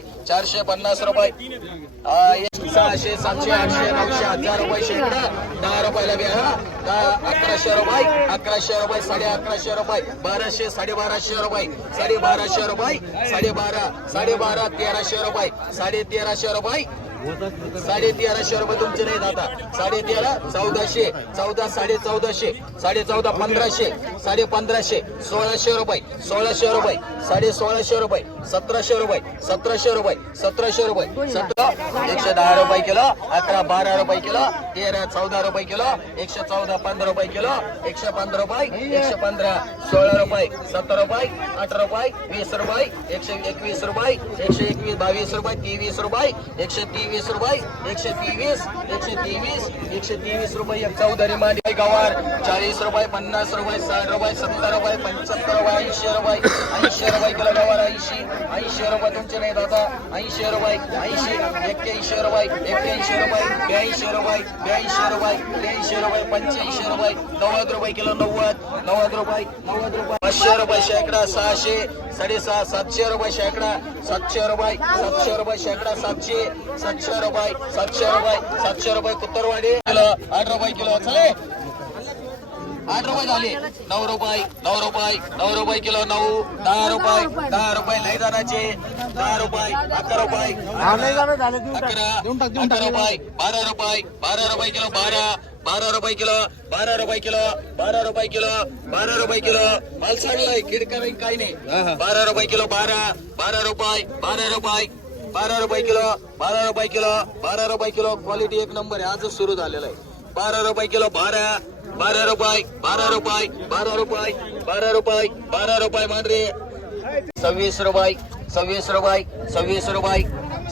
चारशे पन्नास रुपये. सहाशे सातशे आठशे नऊशे हजार रुपये शेकडा. दहा रुपयाला बी हा दहा अकराशे रुपये. अकराशे रुपये साडे अकराशे रुपये. बाराशे साडे बाराशे रुपये. साडे बाराशे रुपये साडे बारा साडे बारा तेराशे रुपये. साडे तेराशे रुपये. साडे तेराशे रुपये तुमचे नाही दादा साडे तेरा चौदाशे चौदा साडे चौदाशे साडे चौदा पंधराशे साडे पंधराशे सोळाशे रुपये सोळाशे रुपये साडे सोळाशे रुपये सतराशे रुपये सतराशे रुपये सतराशे रुपये सतरा एकशे दहा रुपये किलो अकरा बारा रुपये किलो तेरा चौदा रुपये किलो एकशे चौदा पंधरा रुपये किलो एकशे पंधरा रुपये एकशे पंधरा सोळा रुपये सतरा रुपये अठरा रुपये वीस रुपये एकशे एकवीस रुपये एकशे एकवीस बावीस रुपये तेवीस रुपये एकशे तेवीस रुपये एकशे तेवीस एकशे तेवीस एकशे तेवीस रुपये एक चौधरी मांडी गवार चाळीस रुपये पन्नास रुपये साठ रुपये सत्तर रुपये पंच्याहत्तर रुपये ऐंशी रुपये ऐंशी रुपये किलो गवार ऐंशी ऐंशी रुपये तुमचे नाही दादा ऐंशी रुपये ऐंशी एक्क्याऐंशी रुपये एक्क्याऐंशी रुपये. ब्याऐंशी रुपये ब्याऐंशी रुपये ब्याऐंशी रुपये पंच्याऐंशी रुपये नव्वद रुपये किलो नव्वद नव्वद रुपये नव्वद रुपये. पाचशे रुपये शेकडा सहाशे साडेसहा सातशे रुपये शेकडा सातशे रुपये सातशे रुपये शेकडा सातशे सातशे रुपये सातशे रुपये सातशे रुपये कुत्तरवाडी किलो आठ रुपये किलो चले. आठ रुपये झाले. नऊ रुपये नऊ रुपये नऊ रुपये किलो नऊ दहा रुपये दहा रुपये लैदानाचे दहा रुपये अकरा रुपये. अकरा अकरा रुपये बारा रुपये बारा रुपये किलो बारा बारा रुपये किलो बारा रुपये किलो बारा रुपये किलो बारा रुपये किलो. माल सांगलाय खिडका नाही. काही नाही बारा रुपये किलो बारा बारा रुपये बारा रुपये बारा रुपये किलो बारा रुपये किलो बारा रुपये किलो. क्वालिटी एक नंबर आहे. आजच सुरू झालेला आहे. बारा रुपये किलो बारा बारा रुपये बारा रुपये बारा रुपये बारा रुपये बारा रुपये मांडरे सव्वीस रुपये सव्वीस रुपये सव्वीस रुपये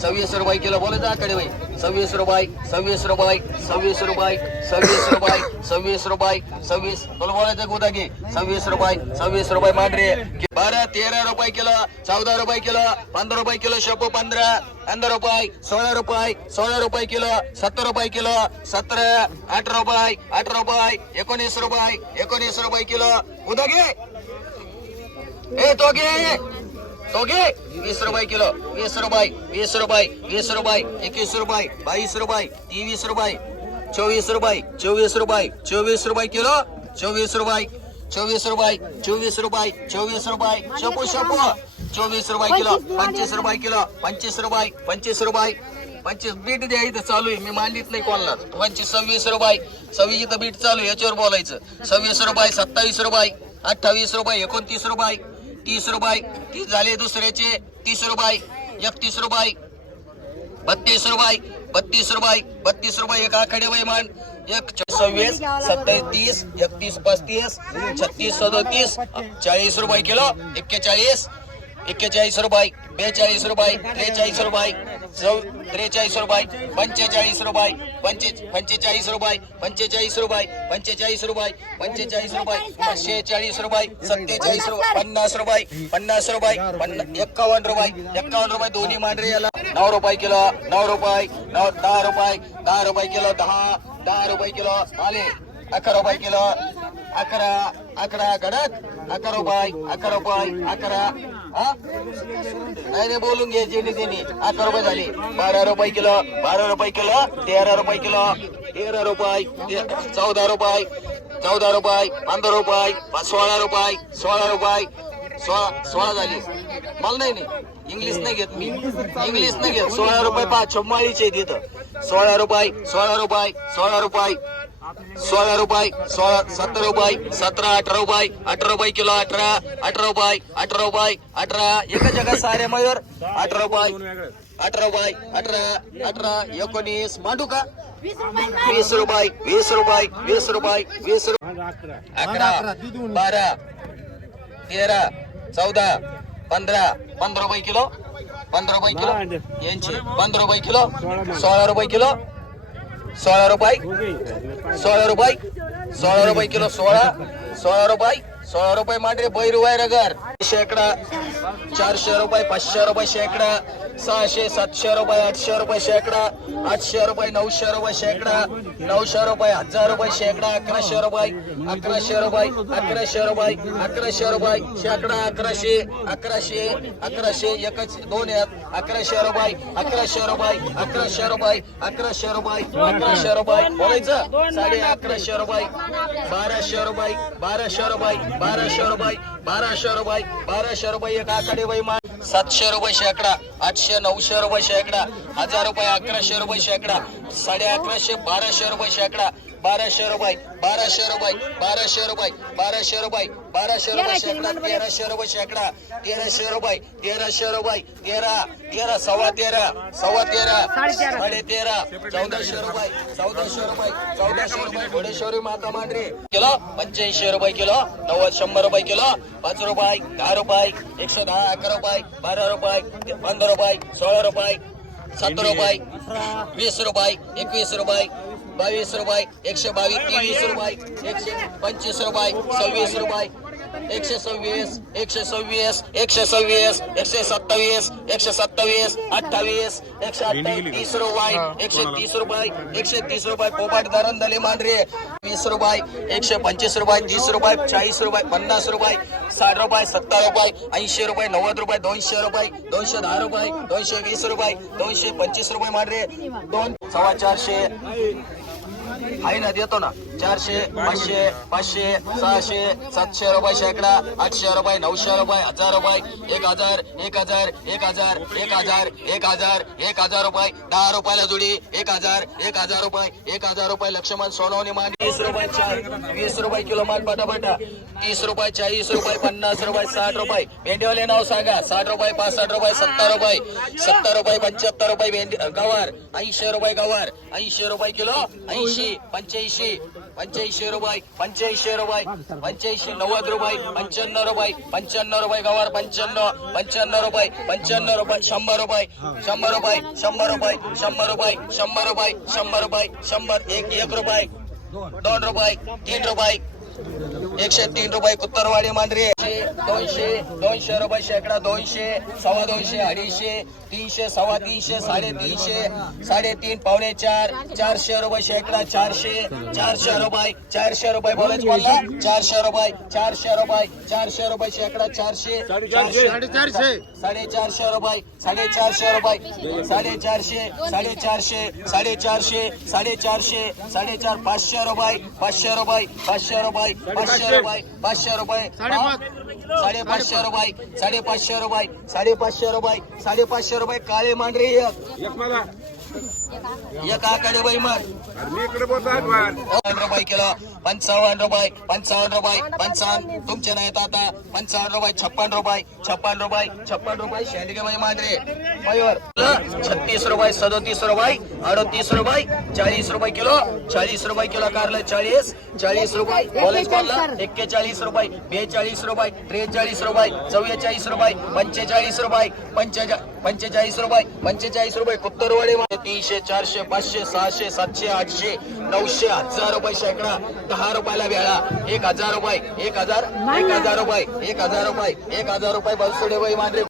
सव्वीस रुपये किलो बोलायचं आकडे भाई सव्वीस रुपये सव्वीस रुपये सव्वीस रुपये सव्वीस रुपये सव्वीस रुपये सव्वीस. तुला बोलायचं गोदा की सव्वीस रुपये सव्वीस रुपये मांडरे बारा तेरा रुपये किलो चौदा रुपये किलो पंधरा रुपये किलो शेपू पंधरा पंधरा रुपये सोळा रुपये सोळा रुपये किलो सत्तर रुपये किलो सतरा अठरा रुपये अठरा रुपये एकोणीस रुपये एकोणीस रुपये किलो. उदा घे. ए तो घे. ओके वीस रुपये किलो वीस रुपये वीस रुपये वीस रुपये एकवीस रुपये बावीस रुपये तेवीस रुपये चोवीस रुपये चोवीस रुपये चोवीस रुपये किलो चोवीस रुपये चोवीस रुपये चोवीस रुपये चोवीस रुपये शपू शपू चोवीस रुपये किलो पंचवीस रुपये किलो पंचवीस रुपये पंचवीस रुपये पंचवीस बीट द्या इथं चालू आहे. मी मांडीत नाही कोणाला. पंचवीस सव्वीस रुपये सव्वीस इथं बीट चालू आहे याच्यावर बोलायचं. सव्वीस रुपये सत्तावीस रुपये अठ्ठावीस रुपये एकोणतीस रुपये तीस रुपये. तीस झाले दुसऱ्याचे. तीस रुपये. एकतीस रुपये. बत्तीस रुपये. बत्तीस रुपये. बत्तीस रुपये एक आखाडे वैमान. एक सव्वीस सत्तावीस तीस एकतीस पस्तीस छत्तीस सदोतीस चाळीस रुपये किलो एक्केचाळीस एक्केचाळीस रुपये बेचाळीस रुपये त्रेचाळीस रुपये चौ त्रेचाळीस रुपये पंचेचाळीस रुपये पंचे पंचेचाळीस रुपये पंचेचाळीस रुपये पंचेचाळीस रुपये पंचेचाळीस रुपये शेहेचाळीस रुपये सत्तेचाळीस रुपये पन्नास रुपये पन्नास रुपये पन्ना एक्कावन्न रुपये एक्कावन्न रुपये दोन्ही मांडरे याला. नऊ रुपये किलो नऊ रुपये नऊ दहा रुपये दहा रुपये किलो दहा दहा रुपये किलो आले अकरा रुपये किलो अकरा अकरा गडद अकरा रुपये अकरा रुपये अकरा हा? नाही नाही बोलून घे जेणे तेने अकरा रुपये झाले. बारा रुपये किलो बारा रुपये किलो तेरा रुपये किलो. तेरा रुपये चौदा रुपये चौदा रुपये पंधरा रुपये सोळा रुपये सोळा रुपये सोळा सोळा झाली. मला नाही नाही. इंग्लिश नाही घेत मी. इंग्लिश नाही घेत. सोळा रुपये पाच चम्माळीचे तिथं सोळा रुपये सोळा रुपये सोळा रुपये. सोळा रुपये सोळा सतरा रुपये सतरा अठरा रुपये अठरा रुपये किलो अठरा अठरा रुपये अठरा रुपये अठरा एका जगात सारे मयूर अठरा रुपये अठरा रुपये अठरा अठरा एकोणीस मांडू का वीस रुपये वीस रुपये वीस रुपये वीस रुपये. अकरा. बारा तेरा चौदा पंधरा पंधरा रुपये किलो पंधरा रुपये किलो यांची पंधरा रुपये किलो सोळा रुपये किलो सोळा रुपये सोळा रुपये सोळा रुपये किलो सोळा सोळा रुपये सोळा रुपये मांडरे बैरुवाय रगर शेकडा चारशे रुपये पाचशे रुपये शेकडा. सहाशे सातशे रुपये आठशे रुपये शेकडा आठशे रुपये नऊशे रुपये शेकडा नऊशे रुपये हजार रुपये शेकडा अकराशे रुपये अकराशे रुपये अकराशे रुपये अकराशे रुपये शेकडा अकराशे अकराशे अकराशे एकच दोन आहेत अकराशे रुपये अकराशे रुपये अकराशे रुपये अकराशे रुपये अकराशे रुपये बोलायचं साडे अकराशे रुपये बाराशे रुपये बाराशे रुपये बाराशे रुपये बाराशे रुपये बाराशे रुपये एक आकडे बाई मा सातशे रुपये शेकडा आठशे नऊशे रुपये शेकडा हजार रुपये अकराशे रुपये शेकडा साडे अकराशे बाराशे रुपये शेकडा. बाराशे रुपये बाराशे रुपये बाराशे रुपये बाराशे रुपये बाराशे रुपये शेकडा तेराशे रुपये शेकडा तेराशे रुपये तेराशे रुपये तेरा तेरा सव्वा तेरा सव्वा तेरा साडे तेरा चौदाशे रुपये चौदाशे रुपये चौदाशे रुपये. घोडेश्वरी माता मांडरे. किलो पंच्याऐंशी रुपये किलो नव्वद शंभर रुपये किलो पाच रुपये दहा रुपये एकशे दहा अकरा रुपये बारा रुपये पंधरा रुपये सोळा रुपये सात रुपये वीस रुपये एकवीस रुपये बावीस रुपये एकशे बावीस तेवीस रुपये एकशे पंचवीस रुपये सव्वीस रुपये. एकशे सव्वीस एकशे सव्वीस एकशे सव्वीस एकशे सत्तावीस एकशे सत्तावीस अठ्ठावीस एकशे अठ्ठावीस तीस रुपये एकशे तीस रुपये एकशे तीस रुपये पोपाट दले मांढरे वीस रुपये एकशे पंचवीस रुपये तीस रुपये चाळीस रुपये पन्नास रुपये साठ रुपये सत्तर रुपये ऐंशी रुपये नव्वद रुपये दोनशे रुपये दोनशे दहा रुपये दोनशे वीस रुपये दोनशे पंचवीस रुपये मांढरे दोन सव्वा चारशे आहे ना देतो ना. चारशे पाचशे पाचशे सहाशे सातशे रुपये शेकडा आठशे रुपये नऊशे रुपये हजार रुपये एक हजार एक हजार एक हजार एक हजार एक हजार एक हजार रुपये दहा रुपयाला जुडी एक हजार एक हजार रुपये एक हजार रुपये लक्ष्मण सोनवणी मान. वीस रुपये चार वीस रुपये किलो मान पटापटा. तीस रुपये चाळीस रुपये पन्नास रुपये साठ रुपये. भेंडीवाले नाव सांगा. साठ रुपये पासष्ट रुपये सत्तर रुपये. सत्तर रुपये पंच्याहत्तर रुपये भेंडी गवार. ऐंशी रुपये गवार. ऐंशी रुपये किलो ऐंशी. पंच्याऐंशी पंच्याऐंशी रुपये पंच्याऐंशी रुपये पंच्याऐंशी नव्वद रुपये पंच्याण्णव रुपये पंच्याण्णव रुपये गवार पंच्याण्णव पंच्याण्णव रुपये पंच्याण्णव रुपये शंभर रुपये शंभर रुपये शंभर रुपये शंभर रुपये शंभर रुपये शंभर रुपये शंभर एक एक रुपये दोन रुपये तीन रुपये एकशे तीन रुपये कुत्तरवाडी मांढरी दोनशे दोनशे रुपये शेकडा दोनशे सव्वा दोनशे अडीचशे तीनशे सव्वा तीनशे साडेतीनशे साडेतीन पावणे चार चारशे रुपये शेकडा चारशे चारशे रुपये चारशे रुपये बोलायचं बोलला? चारशे रुपये चारशे रुपये चारशे रुपये शेकडा चारशे चारशे साडेचारशे रुपये साडेचारशे रुपये साडेचारशे साडेचारशे साडेचारशे साडेचारशे साडेचार पाचशे रुपये पाचशे रुपये पाचशे रुपये पाचशे रुपये. पाचशे रुपये. साडेपाचशे रुपये. साडेपाचशे रुपये. साडेपाचशे रुपये. साडेपाचशे रुपये काळे मांढरे एक. एक मला. एक आकडे बाई मग रुपये किलो पंचावन्न रुपये पंचावन्न रुपये पंचावन्न. तुमचे नाहीत आता. पंचावन्न रुपये छप्पन रुपये छप्पन रुपये छप्पन रुपये. शेंडगे बाई मांढरे मयूर. छत्तीस रुपये सदोतीस रुपये अडतीस रुपये चाळीस रुपये किलो चाळीस रुपये किलो कारलं चाळीस चाळीस रुपये कॉलेज कॉलला एक्केचाळीस रुपये बेचाळीस रुपये त्रेचाळीस रुपये चव्वेचाळीस रुपये पंचेचाळीस रुपये पंचेचा पंचेचाळीस रुपये पंचेचाळीस रुपये कुत्तरवाडी तीनशे चारशे पाचशे सहाशे सातशे आठशे नऊशे हजार रुपये शेकडा. दहा रुपयाला वेळा एक हजार रुपये एक हजार एक हजार रुपये एक हजार रुपये एक हजार रुपये. बलसुडे बाई मांढरे